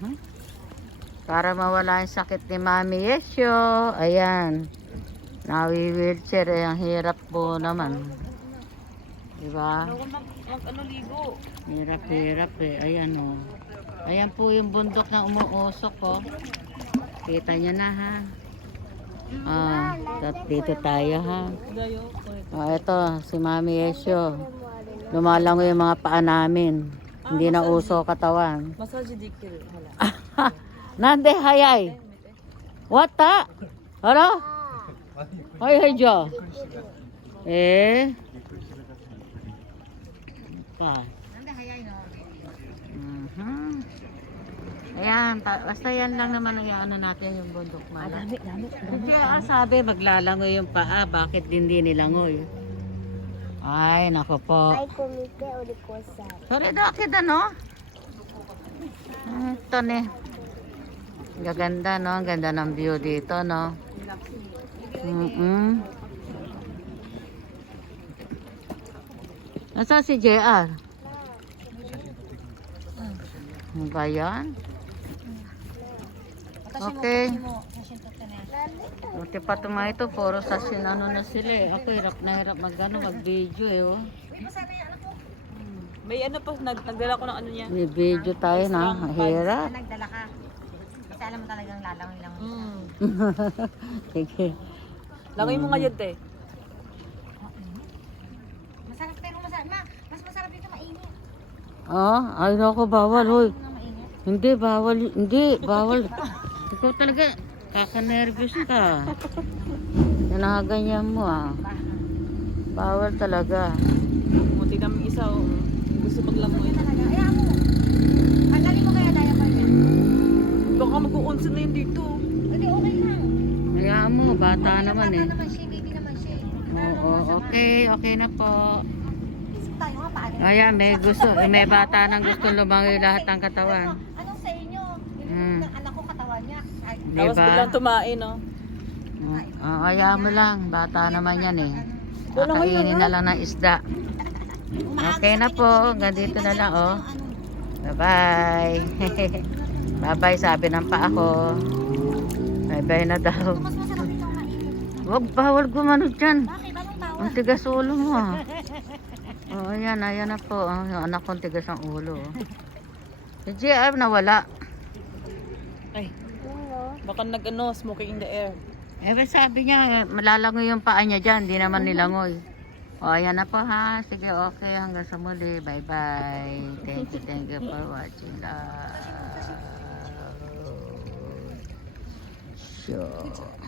Mhm. Para mawala yung sakit ni Mami Yesyo. Ayan. Nawi-wheelchair. Eh, ang hirap po naman. Diba? Ano ligo? Hirap eh. Ayan o. Ayan po yung bundok na umuusok po. Kita nyo na ha. Dito tayo ha. Dayo. Ito, si Mami Yesyo. Lumalangoy yung mga paa namin. Hindi na uso katawan. Massage dikir. Hala. Nande hayay. Wata? Ano? Hay jo. Eh. Pa. Nanda hayay no. Ayan, basta yan lang naman ang ano natin yung bundok mala. Dami. Kasi sabi maglalangoy yung paa, bakit hindi nilangoy? Ay, nako po. Ay, kumite o di ko sa. Sorry dakid ano? Ito ne. Gaganda no, ang ganda ng view dito no. Nasa si JR? Ano ba yan? Okay. Buti pa tumayo ito, puro sasin ano na sila eh. Ako hirap na hirap mag-video eh oh. May ano pa, nagdala ko ng ano niya. May video tayo na, hirap. Nagdala ka. Kasi alam mo talagang lalangoy lang. Sige. Langoy mo nga yun, te. Masarap pero mas masarap dito mainit. Ay ako bawal hoy. Na mainit. Hindi bawal. Ikaw talaga kaka-nervous ka. Nanaganyan mo Bawal talaga. Muti namin isa, oh. Gusto maglangoy. Talaga. Ay, amo. Pagdali mo kaya daya pa yan. Baka mag-uunsin na yun dito. Hindi, okay lang. Hayaan mo, bata Okay lang, naman bata eh. naman siya, baby naman siya. Oo, okay na po. Isip tayo nga paano. Ayan, may bata nang gustong lumangoy lahat ng katawan. Ano sa inyo? Yung anak ko katawan niya. Ay, Tapos Diba? biglang tumain, no? Hayaan mo lang, bata naman yan eh. Kakainin na lang ng isda. Okay na po, hanggang dito na lang oh. Bye-bye. Bye-bye sabi ng pa ako. Bye-bye na daw. mas masarap dito ang mainit. Huwag bawal gumano dyan. Bakit? Anong tawag? Ang tigas ulo mo ayan na po. Yung anak kong tigas ang ulo. Si JR nawala. Ay, baka nag-ano, smoking in the air. Sabi niya, malalangoy yung paa niya dyan. Di naman nilangoy. Ayan na po ha. Sige, okay. Hanggang sa muli. Bye-bye. Thank you for watching. Love. Sure.